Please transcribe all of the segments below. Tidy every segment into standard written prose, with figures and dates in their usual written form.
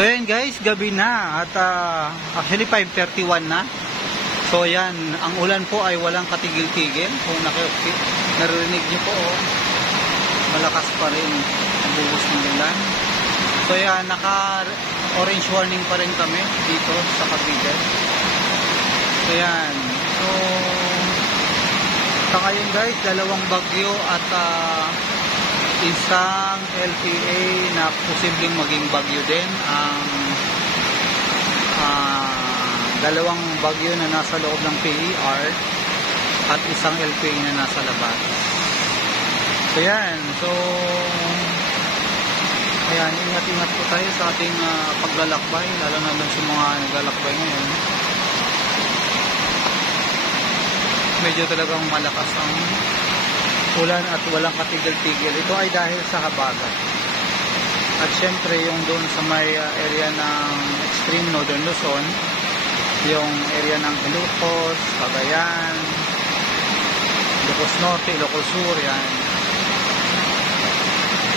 So yan guys, gabi na at actually 5:31 na. So yan, ang ulan po ay walang katigil-tigil. Kung narinig niyo po, malakas pa rin ang buhos ng ulan. So yan, naka-orange warning pa rin kami dito sa Cavite. So yan, so sa ngayon guys, dalawang bagyo at isang LPA na posibleng maging bagyo din. Ang dalawang bagyo na nasa loob ng PER at isang LPA na nasa labas. So yan, so ayan, ingat-ingat po tayo sa ating paglalakbay, lalo na dun sa mga naglalakbay ngayon. Medyo talagang malakas ang ulan at walang katigil-tigil. Ito ay dahil sa habagat. At syempre yung doon sa may area ng extreme northern Luzon, yung area ng Ilocos, Cagayan, Ilocos Norte, Ilocos Sur, yan.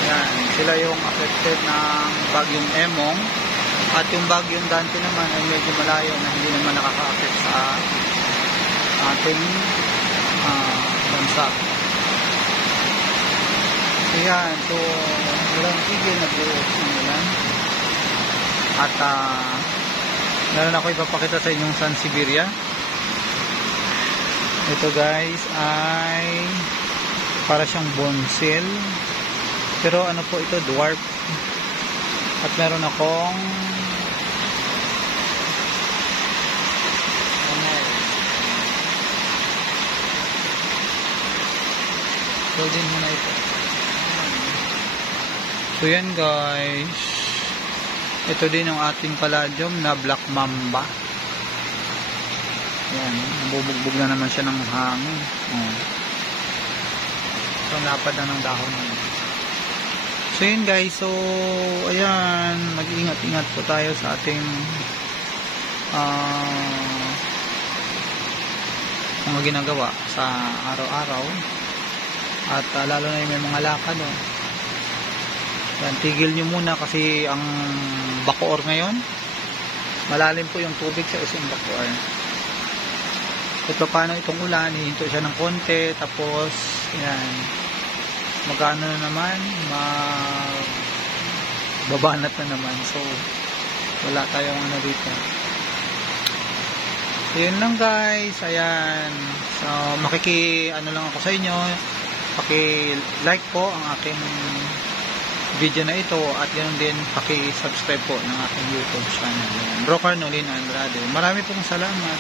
Yan, sila yung affected ng bagyong Emong. At yung bagyong Dante naman ay medyo malayo na hindi naman nakaka-affect sa ating bansa. So yan, so walang tigil, nag-uos ng ulan. At meron ako ipapakita sa inyong San Siberia. Ito guys ay para siyang bonsil, pero ano po ito, dwarf. At meron akong din muna ito. So yan guys, ito din ang ating palladium na black mamba. Yan, nabubugbog na naman siya ng hangin. So lapad na ng dahon. So yun guys, so ayan, mag-ingat-ingat po tayo sa ating mga ginagawa sa araw-araw. At lalo na yung may mga lakad, yan, tigil nyo muna kasi ang Bacoor ngayon, malalim po yung tubig sa isang Bacoor. At paano itong ulan, hihinto siya ng konti, tapos yan, magano na naman, babanat na naman. So wala tayong ano dito. So yun lang guys, ayan. So ano lang ako sa inyo, paki-like po ang aking video na ito at yun din paki-subscribe po ng aking YouTube channel. Bro Carnolin Andrade. Marami pong salamat.